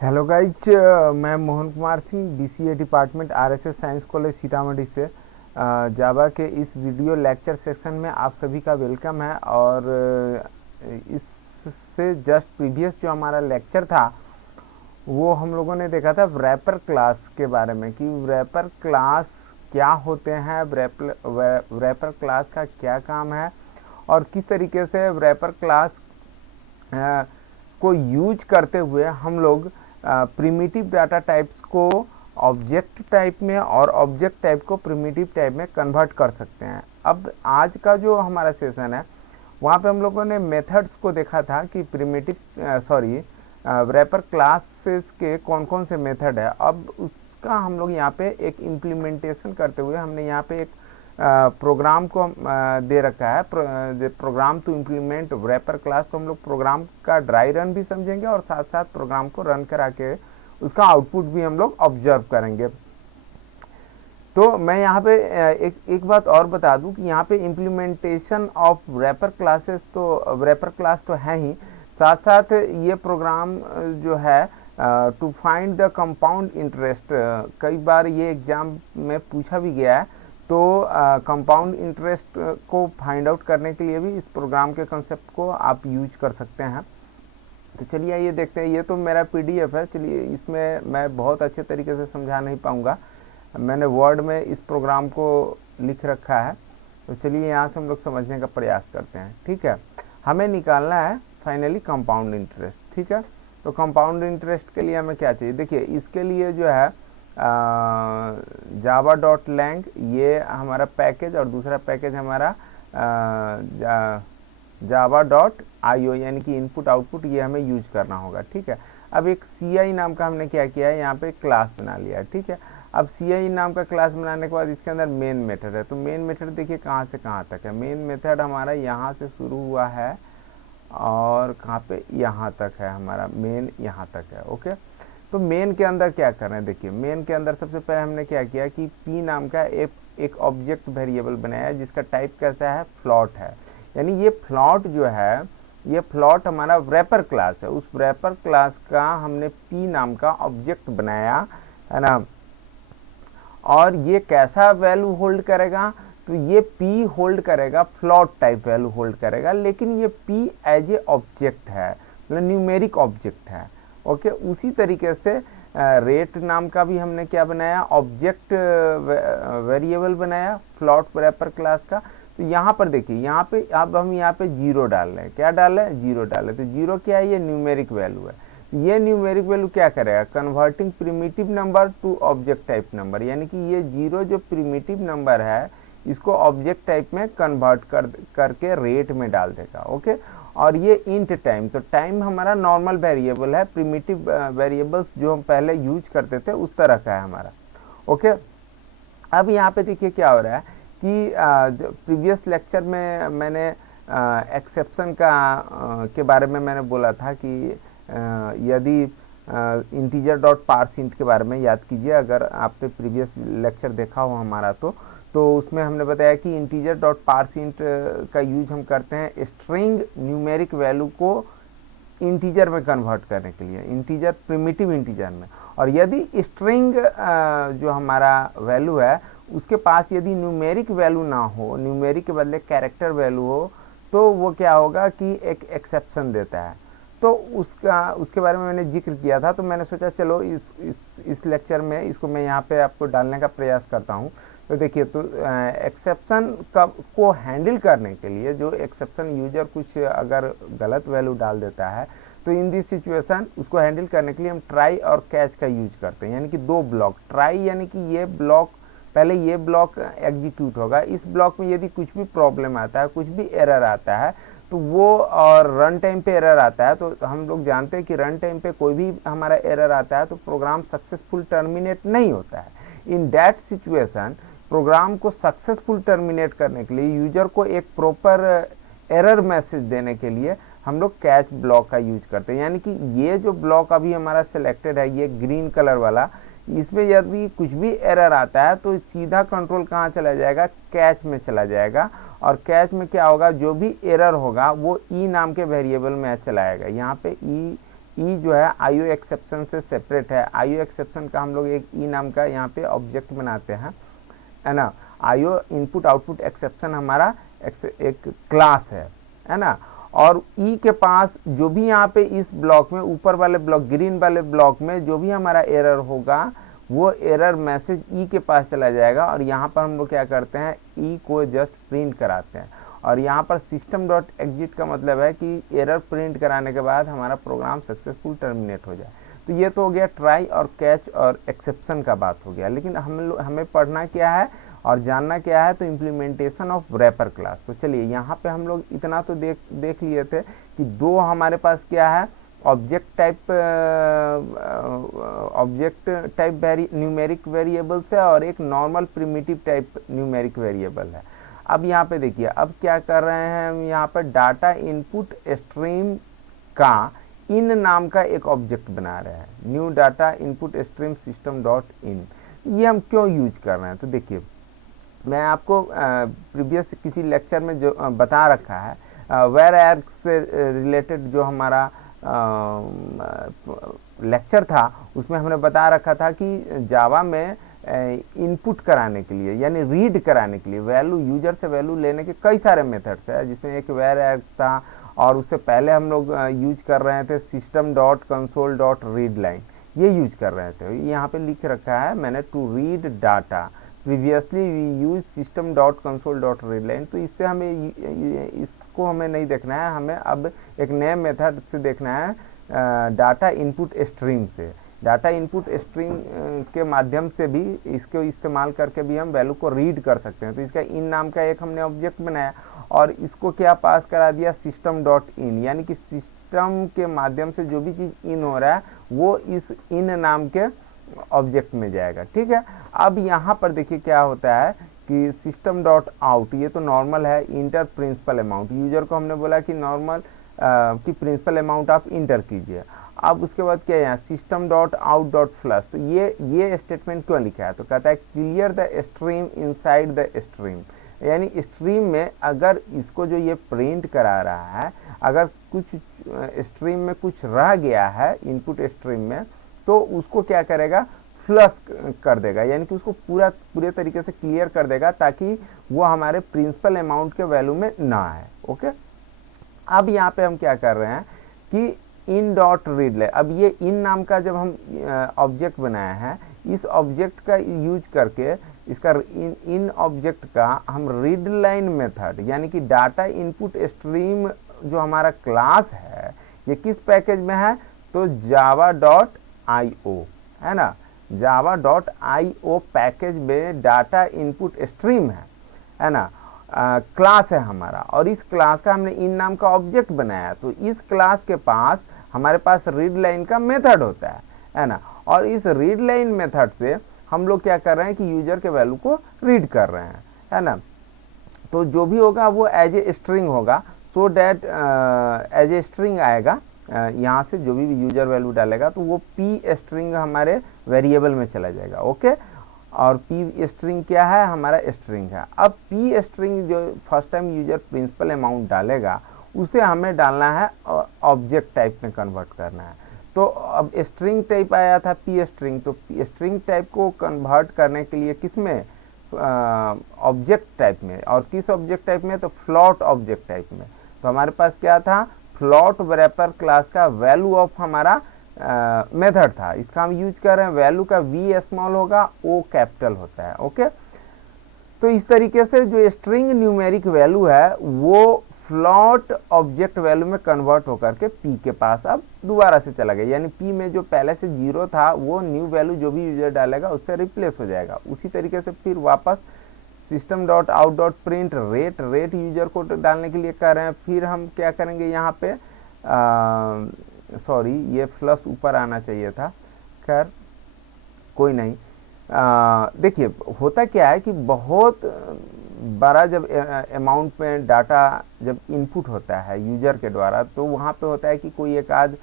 Hello guys, मैं Mohan Kumar Singh, BCA department RSS science college Sitamarhi से जावा के इस वीडियो लेक्चर सेक्शन में आप सभी का वेलकम है। और इससे जस्ट प्रीवियस जो हमारा लेक्चर था वो हम लोगों ने देखा था रैपर क्लास के बारे में कि रैपर क्लास क्या होते हैं, रैपर क्लास का क्या काम है और किस तरीके से रैपर क्लास को यूज करते हुए हम लोग प्रिमिटिव डाटा टाइप्स को ऑब्जेक्ट टाइप में और ऑब्जेक्ट टाइप को प्रिमिटिव टाइप में कन्वर्ट कर सकते हैं। अब आज का जो हमारा सेशन है वहाँ पे हम लोगों ने मेथड्स को देखा था कि रैपर क्लासेस के कौन कौन से मेथड है। अब उसका हम लोग यहाँ पे एक इम्प्लीमेंटेशन करते हुए हमने यहाँ पे एक प्रोग्राम को दे रखा है, program to implement wrapper class. तो हम लोग प्रोग्राम का ड्राई रन भी समझेंगे और साथ साथ प्रोग्राम को रन करा के उसका आउटपुट भी हम लोग ऑब्जर्व करेंगे। तो मैं यहाँ पे एक बात और बता दूं कि यहाँ पे इम्प्लीमेंटेशन ऑफ रैपर क्लासेस, तो रैपर क्लास तो है ही, साथ साथ ये प्रोग्राम जो है to find the compound interest, कई बार ये एग्जाम में पूछा भी गया है। तो कंपाउंड इंटरेस्ट को फाइंड आउट करने के लिए भी इस प्रोग्राम के कंसेप्ट को आप यूज कर सकते हैं। तो चलिए ये देखते हैं। ये तो मेरा पीडीएफ है, चलिए इसमें मैं बहुत अच्छे तरीके से समझा नहीं पाऊँगा, मैंने वर्ड में इस प्रोग्राम को लिख रखा है। तो चलिए यहाँ से हम लोग समझने का प्रयास करते हैं। ठीक है, हमें निकालना है फाइनली कंपाउंड इंटरेस्ट। ठीक है, तो कंपाउंड इंटरेस्ट के लिए हमें क्या चाहिए, देखिए इसके लिए जो है java.lang ये हमारा पैकेज और दूसरा पैकेज हमारा java.io यानी कि इनपुट आउटपुट, ये हमें यूज करना होगा। ठीक है, अब एक ci नाम का हमने क्या किया है, यहाँ पे क्लास बना लिया है। ठीक है, अब ci नाम का क्लास बनाने के बाद इसके अंदर मेन मेथड है। तो मेन मेथड देखिए कहाँ से कहाँ तक है। मेन मेथड हमारा यहाँ से शुरू हुआ है और कहाँ पे, यहाँ तक है हमारा मेन, यहाँ तक है। ओके, तो मेन के अंदर क्या कर रहे हैं, देखिए मेन के अंदर सबसे पहले हमने क्या किया कि p नाम का एक ऑब्जेक्ट वेरिएबल बनाया है जिसका टाइप कैसा है, फ्लॉट है। यानी ये फ्लॉट जो है, ये फ्लॉट हमारा रैपर क्लास है। उस रैपर क्लास का हमने p नाम का ऑब्जेक्ट बनाया है ना। और ये कैसा वैल्यू होल्ड करेगा, तो ये p होल्ड करेगा, फ्लॉट टाइप वैल्यू होल्ड करेगा, लेकिन ये p एज ए ऑब्जेक्ट है, मतलब न्यूमेरिक ऑब्जेक्ट है। ओके, उसी तरीके से रेट नाम का भी हमने क्या बनाया, ऑब्जेक्ट वेरिएबल बनाया फ्लॉट रैपर क्लास का। तो यहाँ पर देखिए, यहाँ पे अब हम यहाँ पे जीरो डाल रहे हैं, क्या डाल रहे हैं, जीरो डाल रहे हैं। तो जीरो क्या है, ये न्यूमेरिक वैल्यू है। ये न्यूमेरिक वैल्यू क्या करेगा, converting primitive number two object type number, यानी कि ये जीरो जो प्रिमिटिव नंबर है इसको ऑब्जेक्ट टाइप में कन्वर्ट करके रेट में डाल देगा। ओके, और ये इंट टाइम, तो टाइम हमारा नॉर्मल वेरिएबल है, प्रिमिटिव वेरिएबल्स जो हम पहले यूज करते थे उस तरह का है हमारा। ओके, अब यहाँ पे देखिए क्या हो रहा है कि प्रीवियस लेक्चर में मैंने एक्सेप्शन के बारे में मैंने बोला था कि यदि इंटीजर डॉट पार्स इंट के बारे में याद कीजिए, अगर आपने प्रीवियस लेक्चर देखा हो हमारा तो उसमें हमने बताया कि इंटीजर डॉट पार्स इंट का यूज हम करते हैं स्ट्रिंग न्यूमेरिक वैल्यू को इंटीजर में कन्वर्ट करने के लिए, इंटीजर प्रिमिटिव इंटीजर में। और यदि स्ट्रिंग जो हमारा वैल्यू है उसके पास यदि न्यूमेरिक वैल्यू ना हो, न्यूमेरिक के बदले कैरेक्टर वैल्यू हो, तो वो क्या होगा कि एक एक्सेप्शन देता है। तो उसके बारे में मैंने जिक्र किया था, तो मैंने सोचा चलो इस लेक्चर में इसको मैं यहाँ पे आपको डालने का प्रयास करता हूँ। तो देखिए, तो एक्सेप्शन को हैंडल करने के लिए, जो एक्सेप्शन यूजर कुछ अगर गलत वैल्यू डाल देता है, तो इन दिस सिचुएशन उसको हैंडल करने के लिए हम ट्राई और कैच का यूज करते हैं। यानी कि दो ब्लॉक, ट्राई यानी कि ये ब्लॉक, पहले ये ब्लॉक एग्जीक्यूट होगा, इस ब्लॉक में यदि कुछ भी प्रॉब्लम आता है, कुछ भी एरर आता है तो वो, और रन टाइम पे एरर आता है, तो हम लोग जानते हैं कि रन टाइम पे कोई भी हमारा एरर आता है तो प्रोग्राम सक्सेसफुल टर्मिनेट नहीं होता है। इन दैट सिचुएशन प्रोग्राम को सक्सेसफुल टर्मिनेट करने के लिए, यूजर को एक प्रॉपर एरर मैसेज देने के लिए हम लोग कैच ब्लॉक का यूज करते हैं। यानी कि ये जो ब्लॉक अभी हमारा सिलेक्टेड है, ये ग्रीन कलर वाला, इसमें यदि कुछ भी एरर आता है तो सीधा कंट्रोल कहाँ चला जाएगा, कैच में चला जाएगा। और कैच में क्या होगा, जो भी एरर होगा वो ई नाम के वेरिएबल में चला आएगा। यहाँ पे ई ई जो है आईओ एक्सेप्शन से सेपरेट है। आईओ एक्सेप्शन का हम लोग एक ई नाम का यहाँ पे ऑब्जेक्ट बनाते हैं, है ना। आईओ इनपुट आउटपुट एक्सेप्शन हमारा एक क्लास है ना। और ई के पास जो भी यहाँ पे इस ब्लॉक में, ऊपर वाले ब्लॉक, ग्रीन वाले ब्लॉक में जो भी हमारा एरर होगा वो एरर मैसेज ई के पास चला जाएगा, और यहाँ पर हम लोग क्या करते हैं, ई को जस्ट प्रिंट कराते हैं। और यहाँ पर सिस्टम डॉट एग्जिट का मतलब है कि एरर प्रिंट कराने के बाद हमारा प्रोग्राम सक्सेसफुल टर्मिनेट हो जाए। तो ये तो हो गया ट्राई और कैच और एक्सेप्शन का बात हो गया। लेकिन हमें पढ़ना क्या है और जानना क्या है, तो इम्प्लीमेंटेशन ऑफ रैपर क्लास। तो चलिए यहाँ पे हम लोग इतना तो देख लिए थे कि दो हमारे पास क्या है, ऑब्जेक्ट टाइप न्यूमेरिक वेरिएबल्स है और एक normal primitive type numeric variable है। अब यहाँ पे देखिए, अब क्या कर रहे हैं हम, यहाँ पर डाटा इनपुट स्ट्रीम का इन नाम का एक ऑब्जेक्ट बना रहे हैं, new data input stream system dot in. ये हम क्यों यूज कर रहे हैं, तो देखिए मैं आपको प्रीवियस किसी लेक्चर में जो बता रखा है, वेर एयर से रिलेटेड जो हमारा लेक्चर था, उसमें हमने बता रखा था कि जावा में इनपुट कराने के लिए यानी रीड कराने के लिए वैल्यू, यूजर से वैल्यू लेने के कई सारे मेथड्स है, जिसमें एक वेर एयर था, और उससे पहले हम लोग यूज कर रहे थे system dot console dot read line, ये यूज कर रहे थे। यहाँ पे लिख रखा है मैंने, to read data previously we use system dot console dot read line. तो इससे हमें इसको हमें नहीं देखना है, हमें अब एक नए मेथड से देखना है, डाटा इनपुट स्ट्रीम से। डाटा इनपुट स्ट्रीम के माध्यम से भी इसको इस्तेमाल करके भी हम वैल्यू को रीड कर सकते हैं। तो इसका इन नाम का एक हमने ऑब्जेक्ट बनाया और इसको क्या पास करा दिया, सिस्टम डॉट इन, यानी कि सिस्टम के माध्यम से जो भी चीज़ इन हो रहा है वो इस इन नाम के ऑब्जेक्ट में जाएगा, ठीक है। अब यहाँ पर देखिए क्या होता है कि सिस्टम डॉट आउट, ये तो नॉर्मल है, इंटर प्रिंसिपल अमाउंट, यूजर को हमने बोला कि नॉर्मल कि प्रिंसिपल अमाउंट आप इंटर कीजिए। अब उसके बाद क्या है यहाँ, system dot out dot flush. तो ये स्टेटमेंट क्यों लिखा है, तो कहता है clear the stream inside the stream, यानी स्ट्रीम में अगर इसको जो ये प्रिंट करा रहा है, अगर कुछ स्ट्रीम में कुछ रह गया है इनपुट स्ट्रीम में, तो उसको क्या करेगा, फ्लश कर देगा, यानी कि उसको पूरे तरीके से क्लियर कर देगा ताकि वो हमारे प्रिंसिपल अमाउंट के वैल्यू में ना आए। ओके, अब यहाँ पे हम क्या कर रहे हैं कि इन डॉट रीड लाइन, अब ये इन नाम का जब हम ऑब्जेक्ट बनाया है, इस ऑब्जेक्ट का यूज करके इसका इन ऑब्जेक्ट का हम रीड लाइन मेथड, यानी कि डाटा इनपुट स्ट्रीम जो हमारा क्लास है, ये किस पैकेज में है, तो जावा डॉट IO है ना, जावा डॉट IO पैकेज में डाटा इनपुट स्ट्रीम है ना, क्लास है हमारा, और इस क्लास का हमने इन नाम का ऑब्जेक्ट बनाया। तो इस क्लास के पास हमारे पास रीड लाइन का मेथड होता है ना, और इस रीड लाइन मेथड से हम लोग क्या कर रहे हैं कि यूजर के वैल्यू को रीड कर रहे हैं, है ना। तो जो भी होगा वो एज ए स्ट्रिंग होगा, so that as a string आएगा, यहाँ से जो भी यूजर वैल्यू डालेगा तो वो पी स्ट्रिंग हमारे वेरिएबल में चला जाएगा। ओके, और पी स्ट्रिंग क्या है, हमारा स्ट्रिंग है। अब पी स्ट्रिंग जो first time user principal amount डालेगा उसे हमें डालना है ऑब्जेक्ट टाइप में कन्वर्ट करना है। तो अब स्ट्रिंग टाइप आया था पी स्ट्रिंग, तो स्ट्रिंग टाइप को कन्वर्ट करने के लिए किस में, ऑब्जेक्ट टाइप में, और किस ऑब्जेक्ट टाइप में, तो फ्लोट ऑब्जेक्ट टाइप में। तो हमारे पास क्या था, फ्लोट रैपर क्लास का वैल्यू ऑफ हमारा मेथड था, इसका हम यूज कर रहे हैं। वैल्यू का वी स्मॉल होगा, ओ कैपिटल होता है। ओके, तो इस तरीके से जो स्ट्रिंग न्यूमेरिक वैल्यू है वो फ्लोट ऑब्जेक्ट वैल्यू में कन्वर्ट होकर के पी के पास अब दोबारा से चला गया, यानी पी में जो पहले से 0 था वो न्यू वैल्यू जो भी यूजर डालेगा उससे रिप्लेस हो जाएगा। उसी तरीके से फिर वापस system dot out dot print rate user को डालने के लिए कर रहे हैं। फिर हम क्या करेंगे यहाँ पे, सॉरी ये फ्लश ऊपर आना चाहिए था, खैर कोई नहीं। देखिए होता क्या है कि बहुत बड़ा जब अमाउंट में डाटा जब इनपुट होता है यूजर के द्वारा, तो वहाँ पे होता है कि कोई एक आध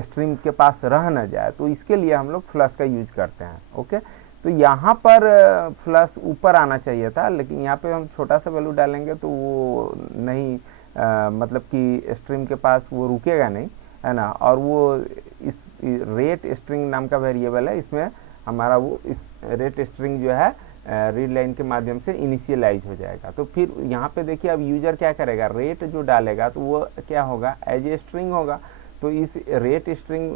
स्ट्रिंग के पास रह न जाए, तो इसके लिए हम लोग फ्लश का यूज करते हैं। ओके, तो यहाँ पर फ्लश ऊपर आना चाहिए था, लेकिन यहाँ पे हम छोटा सा वैल्यू डालेंगे तो वो नहीं मतलब कि स्ट्रिंग के पास वो रुकेगा नहीं, है ना, और वो इस रेट स्ट्रिंग नाम का वेरिएबल है, इसमें हमारा वो इस रेट स्ट्रिंग जो है रीड लाइन के माध्यम से इनिशियलाइज हो जाएगा। तो फिर यहाँ पे देखिए अब यूजर क्या करेगा, रेट जो डालेगा तो वो क्या होगा, एज ए स्ट्रिंग होगा। तो इस रेट स्ट्रिंग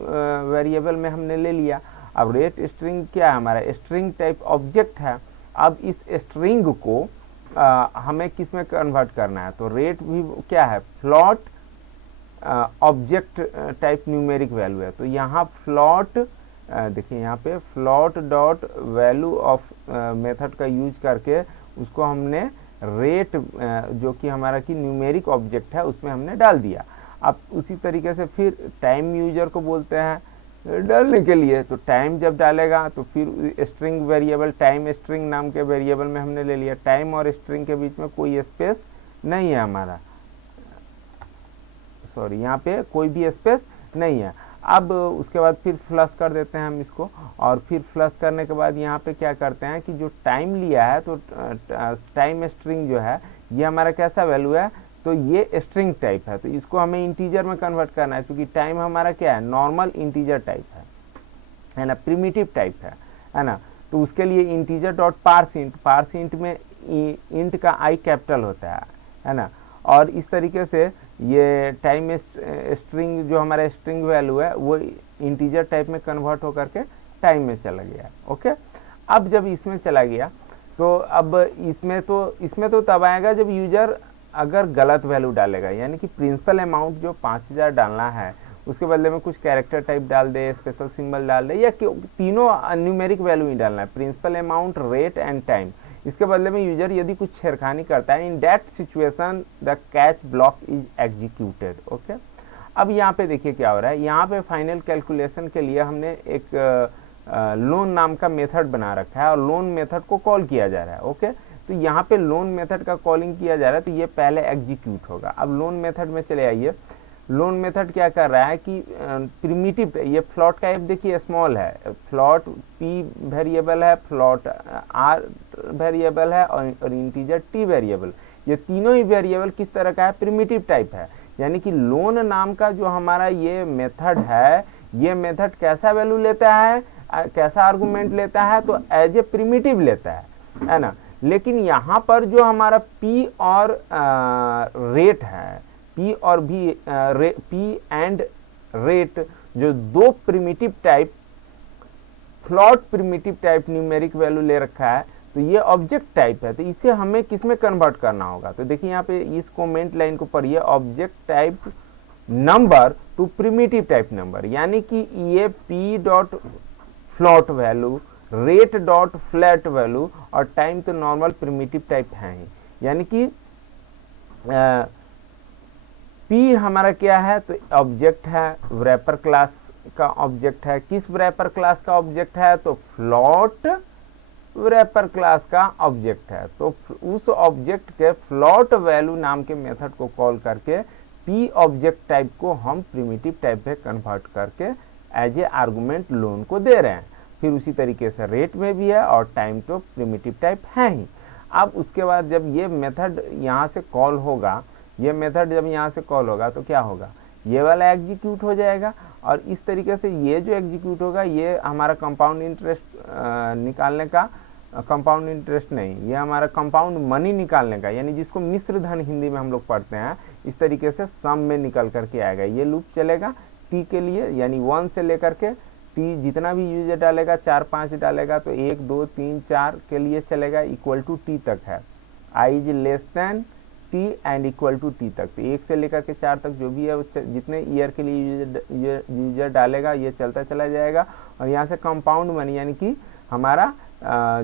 वेरिएबल में हमने ले लिया। अब रेट स्ट्रिंग क्या है, हमारा स्ट्रिंग टाइप ऑब्जेक्ट है। अब इस स्ट्रिंग को हमें किस में कन्वर्ट करना है, तो रेट भी क्या है, float object type numeric value है। तो यहाँ फ्लोट देखिए यहाँ पे float dot value of method का यूज करके उसको हमने रेट जो कि हमारा की न्यूमेरिक ऑब्जेक्ट है उसमें हमने डाल दिया। अब उसी तरीके से फिर टाइम यूजर को बोलते हैं डालने के लिए, तो टाइम जब डालेगा तो फिर स्ट्रिंग वेरिएबल टाइम स्ट्रिंग नाम के वेरिएबल में हमने ले लिया। टाइम और स्ट्रिंग के बीच में कोई स्पेस नहीं है हमारा, सॉरी यहाँ पे कोई भी स्पेस नहीं है। अब उसके बाद फिर फ्लश कर देते हैं हम इसको, और फिर फ्लश करने के बाद यहाँ पे क्या करते हैं कि जो टाइम लिया है तो टाइम स्ट्रिंग जो है ये हमारा कैसा वैल्यू है, तो ये स्ट्रिंग टाइप है, तो इसको हमें इंटीजर में कन्वर्ट करना है, क्योंकि टाइम हमारा क्या है, नॉर्मल इंटीजर टाइप है ना, प्रिमिटिव टाइप है ना। तो उसके लिए इंटीजर डॉट पार्स इंट में इंट का आई कैपिटल होता है ना। और इस तरीके से ये टाइम स्ट्रिंग जो हमारा स्ट्रिंग वैल्यू है वो इंटीजर टाइप में कन्वर्ट होकर के टाइम में चला गया। ओके, अब जब इसमें चला गया तो अब इसमें तो तब आएगा जब यूजर अगर गलत वैल्यू डालेगा, यानी कि प्रिंसिपल अमाउंट जो 5000 डालना है उसके बदले में कुछ कैरेक्टर टाइप डाल दे, स्पेशल सिंबल डाल दे, या तीनों न्यूमेरिक वैल्यू ही डालना है, principal amount, rate and time. इसके बदले में यूजर यदि कुछ छेड़खानी करता है, in that situation the catch block is executed. Okay, अब यहाँ पे देखिए क्या हो रहा है, यहाँ पे फाइनल कैलकुलेशन के लिए हमने एक लोन नाम का मेथड बना रखा है और लोन मेथड को कॉल किया जा रहा है। ओके, तो यहाँ पे लोन मेथड का कॉलिंग किया जा रहा है, तो ये पहले एग्जीक्यूट होगा। अब लोन मेथड में चले आइए, लोन मेथड क्या कर रहा है कि प्रिमिटिव, ये फ्लोट का एफ देखिए स्मॉल है, फ्लोट पी वेरिएबल है, फ्लोट आर वेरिएबल है और इंटीजर टी वेरिएबल, ये तीनों ही वेरिएबल किस तरह का है, प्रिमिटिव टाइप है। यानी कि लोन नाम का जो हमारा ये मेथड है, ये मेथड कैसा वैल्यू लेता है, कैसा आर्गुमेंट लेता है, तो एज ए प्रिमिटिव लेता है ना। लेकिन यहाँ पर जो हमारा पी और रेट है, पी और भी पी एंड रेट, जो दो primitive type float primitive type numeric value ले रखा है, तो ये ऑब्जेक्ट टाइप है, तो इसे हमें किस में कन्वर्ट करना होगा। तो देखिए यहाँ पे इस कमेंट लाइन को पढ़िए, object type number two primitive type number, यानी कि ये P dot float value, rate dot flat value और टाइम तो नॉर्मल प्रिमिटिव टाइप है ही। यानी कि पी हमारा क्या है, तो ऑब्जेक्ट है, रैपर क्लास का ऑब्जेक्ट है। किस रैपर क्लास का ऑब्जेक्ट है, तो फ्लोट रैपर क्लास का ऑब्जेक्ट है। तो उस ऑब्जेक्ट के फ्लोट वैल्यू नाम के मेथड को कॉल करके पी ऑब्जेक्ट टाइप को हम प्रिमिटिव टाइप में कन्वर्ट करके एज ए आर्गुमेंट लोन को दे रहे हैं। फिर उसी तरीके से रेट में भी है और टाइम तो प्रिमिटिव टाइप है ही। अब उसके बाद जब ये मेथड यहाँ से कॉल होगा, ये मेथड जब यहाँ से कॉल होगा तो क्या होगा, ये वाला एग्जीक्यूट हो जाएगा, और इस तरीके से ये जो एग्जीक्यूट होगा ये हमारा कंपाउंड इंटरेस्ट निकालने का, कंपाउंड इंटरेस्ट नहीं, ये हमारा कंपाउंड मनी निकालने का, यानी जिसको मिश्र धन हिंदी में हम लोग पढ़ते हैं, इस तरीके से सम में निकल करके आएगा। ये लूप चलेगा टी के लिए, यानी 1 से लेकर के टी जितना भी यूजर डालेगा, 4 5 डालेगा तो 1 2 3 4 के लिए चलेगा, इक्वल टू टी तक है, I is less than T and equal to T तक। तो 1 से लेकर के 4 तक जो भी है जितने ईयर के लिए यूजर डालेगा ये चलता चला जाएगा। और यहाँ से कंपाउंड मनी, यानी कि हमारा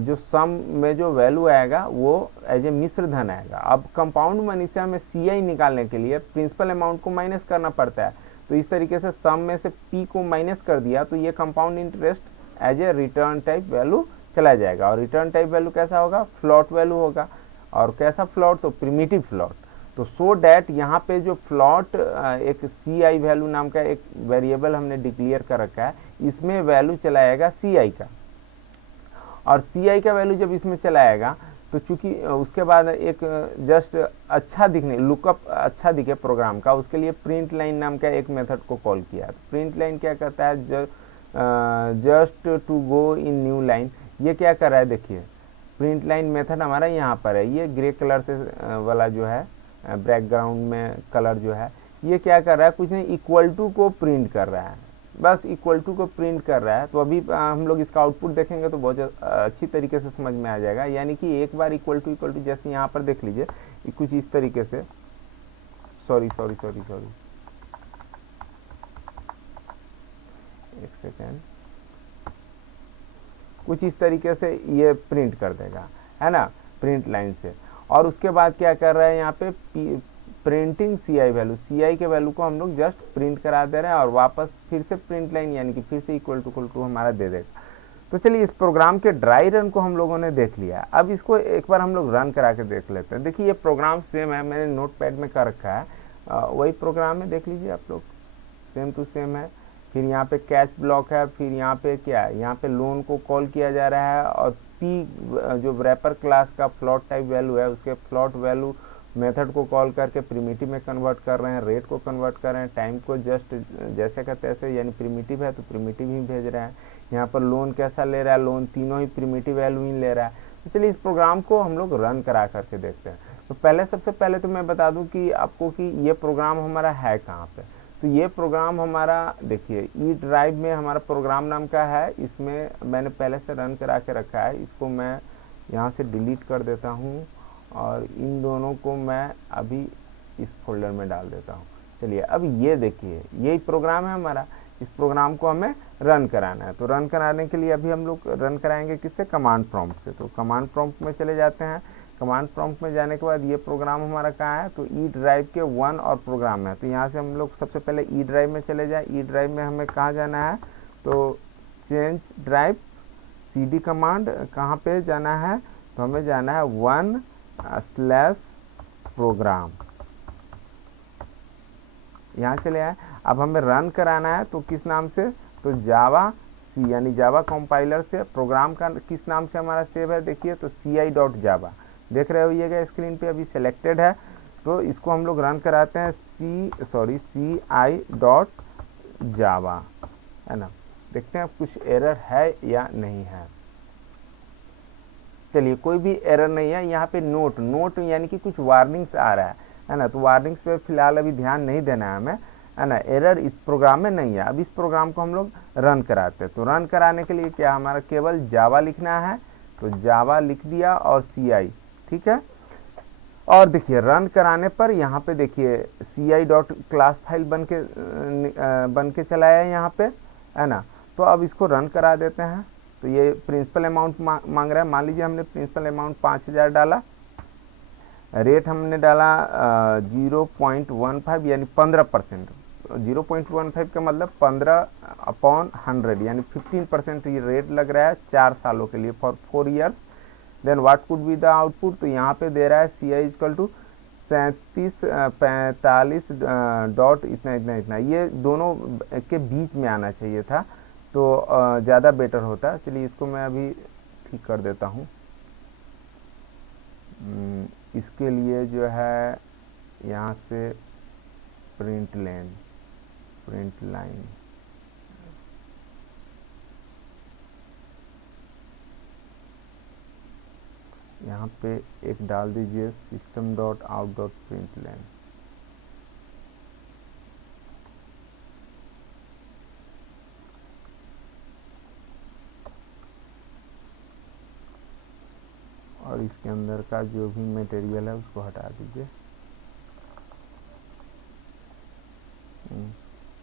जो सम में जो वैल्यू आएगा वो एज ए मिश्र धन आएगा। अब कंपाउंड मनी से हमें CI निकालने के लिए प्रिंसिपल अमाउंट को माइनस करना पड़ता है, तो इस तरीके से सम में से P को माइनस कर दिया तो ये compound interest as a return type value चला जाएगा। और रिटर्न टाइप वैल्यू कैसा होगा, फ्लोट वैल्यू होगा। और कैसा फ्लोट, तो प्रिमिटिव फ्लोट। तो सो डैट यहाँ पे जो फ्लोट एक CI वैल्यू नाम का एक वेरिएबल हमने डिक्लेयर कर रखा है, इसमें वैल्यू चलाएगा CI का, और CI का वैल्यू जब इसमें चलाएगा तो चूंकि उसके बाद एक जस्ट अच्छा दिखने लुकअप अच्छा दिखे प्रोग्राम का, उसके लिए प्रिंट लाइन नाम का एक मेथड को कॉल किया। तो प्रिंट लाइन क्या करता है, just to go in new line, ये क्या कर रहा है, देखिए प्रिंट लाइन मेथड हमारा यहाँ पर है, ये ग्रे कलर से वाला जो है बैकग्राउंड में कलर जो है, ये क्या कर रहा है, कुछ नहीं, इक्वल टू को प्रिंट कर रहा है, बस इक्वल टू को प्रिंट कर रहा है। तो अभी हम लोग इसका आउटपुट देखेंगे तो बहुत अच्छी तरीके से समझ में आ जाएगा। यानी कि एक बार इक्वल टू जैसे यहाँ पर देख लीजिए कुछ इस तरीके से, सॉरी एक सेकेंड, कुछ इस तरीके से ये प्रिंट कर देगा, है ना, प्रिंट लाइन से। और उसके बाद क्या कर रहा है यहाँ पे, प्रिंटिंग CI वैल्यू, CI के वैल्यू को हम लोग जस्ट प्रिंट करा दे रहे हैं और वापस फिर से प्रिंट लाइन यानी कि फिर से इक्वल टू हमारा दे देगा। तो चलिए इस प्रोग्राम के ड्राई रन को हम लोगों ने देख लिया। अब इसको एक बार हम लोग रन करा के देख लेते हैं। देखिए ये प्रोग्राम सेम है, मैंने नोटपैड में कर रखा है, वही प्रोग्राम है, देख लीजिए आप लोग, सेम टू सेम है। फिर यहाँ पे कैच ब्लॉक है, फिर यहाँ पे क्या है, यहाँ पे लोन को कॉल किया जा रहा है और पी जो रैपर क्लास का फ्लोट टाइप वैल्यू है उसके फ्लोट वैल्यू मेथड को कॉल करके प्रिमिटिव में कन्वर्ट कर रहे हैं, रेट को कन्वर्ट कर रहे हैं, टाइम को जस्ट जैसे का तैसे, यानी प्रिमिटिव है तो प्रिमिटिव ही भेज रहे हैं। यहाँ पर लोन कैसा ले रहा है, लोन तीनों ही प्रिमिटिव वैल्यू ही ले रहा है। तो चलिए इस प्रोग्राम को हम लोग रन करा करके देखते हैं। तो सबसे पहले तो मैं बता दूं कि आपको कि ये प्रोग्राम हमारा है कहाँ पे। तो ये प्रोग्राम हमारा देखिए ई ड्राइव में हमारा प्रोग्राम नाम का है, इसमें मैंने पहले से रन करा के रखा है। इसको मैं यहाँ से डिलीट कर देता हूँ और इन दोनों को मैं अभी इस फोल्डर में डाल देता हूँ। चलिए अब ये देखिए यही प्रोग्राम है हमारा, इस प्रोग्राम को हमें रन कराना है। तो रन कराने के लिए अभी हम लोग रन कराएंगे किससे, कमांड प्रॉम्प्ट से। तो कमांड प्रॉम्प्ट में चले जाते हैं। कमांड प्रॉम्प्ट में जाने के बाद ये प्रोग्राम हमारा कहाँ है, तो ई ड्राइव के 1 और प्रोग्राम है। तो यहाँ से हम लोग सबसे पहले ई ड्राइव में चले जाए। ई ड्राइव में हमें कहाँ जाना है, तो चेंज ड्राइव CD कमांड कहाँ पे जाना है, तो हमें जाना है 1/program, यहाँ चले आए। अब हमें रन कराना है तो किस नाम से, तो जावा सी यानी जावा कंपाइलर से। प्रोग्राम का किस नाम से हमारा सेव है, देखिए तो ci.java, देख रहे होइएगा स्क्रीन पे अभी सेलेक्टेड है। तो इसको हम लोग रन कराते हैं ci.java, है ना। देखते हैं कुछ एरर है या नहीं है। चलिए कोई भी एरर नहीं है। यहाँ पे नोट यानी कि कुछ वार्निंग्स आ रहा है ना। तो वार्निंग्स पे फिलहाल अभी ध्यान नहीं देना है हमें, है ना। एरर इस प्रोग्राम में नहीं है। अब इस प्रोग्राम को हम लोग रन कराते हैं। तो रन कराने के लिए क्या हमारा केवल जावा लिखना है, तो जावा लिख दिया और CI, ठीक है। और देखिए रन कराने पर यहाँ पे देखिए ci.class फाइल बन के चला है यहाँ पे, है ना। तो अब इसको रन करा देते हैं। तो ये प्रिंसिपल अमाउंट मांग रहा है। मान लीजिए हमने प्रिंसिपल अमाउंट 5000 डाला, रेट हमने डाला 0.15 यानी 15%। 0.15 का मतलब 15/100 यानी 15% ये रेट लग रहा है 4 सालों के लिए, for 4 years. Then what could be the output, तो यहाँ पे दे रहा है CI = 3745 डॉट इतना। ये दोनों के बीच में आना चाहिए था तो ज़्यादा बेटर होता। चलिए इसको मैं अभी ठीक कर देता हूँ। इसके लिए जो है यहाँ से प्रिंट लाइन यहाँ पे एक डाल दीजिए system.out.println। और इसके अंदर का जो भी मटेरियल है उसको हटा दीजिए।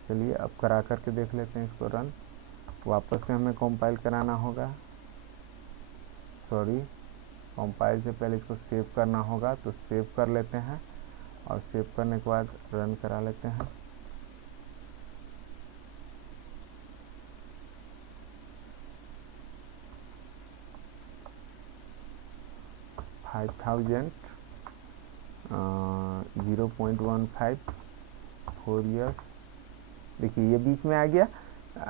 चलिए अब करा करके देख लेते हैं इसको रन। वापस से हमें कंपाइल कराना होगा, सॉरी कंपाइल से पहले इसको सेव करना होगा। तो सेव कर लेते हैं और सेव करने के बाद रन करा लेते हैं। $5000 0.15 4 ईयर्स। देखिए ये बीच में आ गया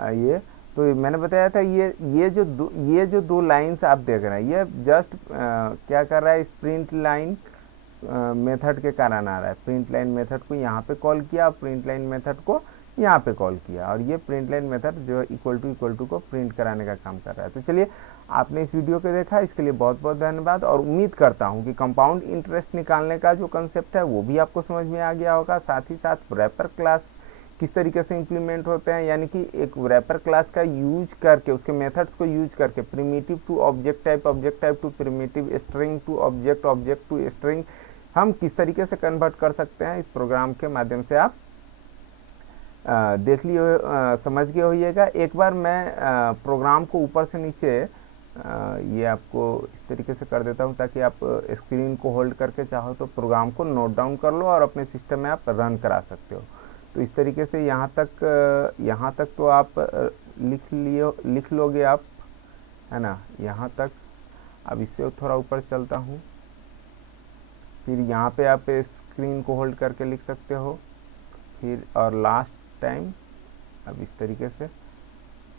ये तो मैंने बताया था ये जो दो लाइन्स आप देख रहे हैं, ये जस्ट क्या कर रहा है, इस प्रिंट लाइन मेथड के कारण आ रहा है। प्रिंट लाइन मेथड को यहाँ पे कॉल किया, प्रिंट लाइन मेथड को यहाँ पे कॉल किया, और ये प्रिंट लाइन मेथड जो इक्वल टू को प्रिंट कराने का काम कर रहा है। तो चलिए, आपने इस वीडियो को देखा, इसके लिए बहुत बहुत धन्यवाद, और उम्मीद करता हूँ कि कंपाउंड इंटरेस्ट निकालने का जो कंसेप्ट है वो भी आपको समझ में आ गया होगा। साथ ही साथ रैपर क्लास किस तरीके से इम्प्लीमेंट होते हैं, यानी कि एक रैपर क्लास का यूज करके, उसके मेथड्स को यूज करके primitive to object type to primitive, string to object, object to string, हम किस तरीके से कन्वर्ट कर सकते हैं, इस प्रोग्राम के माध्यम से आप देख लिए, समझ गए होइएगा। एक बार मैं प्रोग्राम को ऊपर से नीचे ये आपको इस तरीके से कर देता हूँ ताकि आप स्क्रीन को होल्ड करके चाहो तो प्रोग्राम को नोट डाउन कर लो और अपने सिस्टम में आप रन करा सकते हो। तो इस तरीके से यहाँ तक तो आप लिख लोगे आप, है ना, यहाँ तक। अब इससे थोड़ा ऊपर चलता हूँ, फिर यहाँ पे आप स्क्रीन को होल्ड करके लिख सकते हो, फिर और लास्ट टाइम अब इस तरीके से।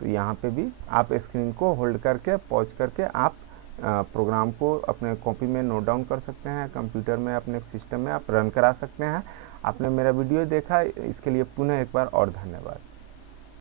तो यहाँ पे भी आप स्क्रीन को होल्ड करके पॉज करके आप प्रोग्राम को अपने कॉपी में नोट डाउन कर सकते हैं, कंप्यूटर में अपने सिस्टम में आप रन करा सकते हैं। आपने मेरा वीडियो देखा, इसके लिए पुनः एक बार और धन्यवाद।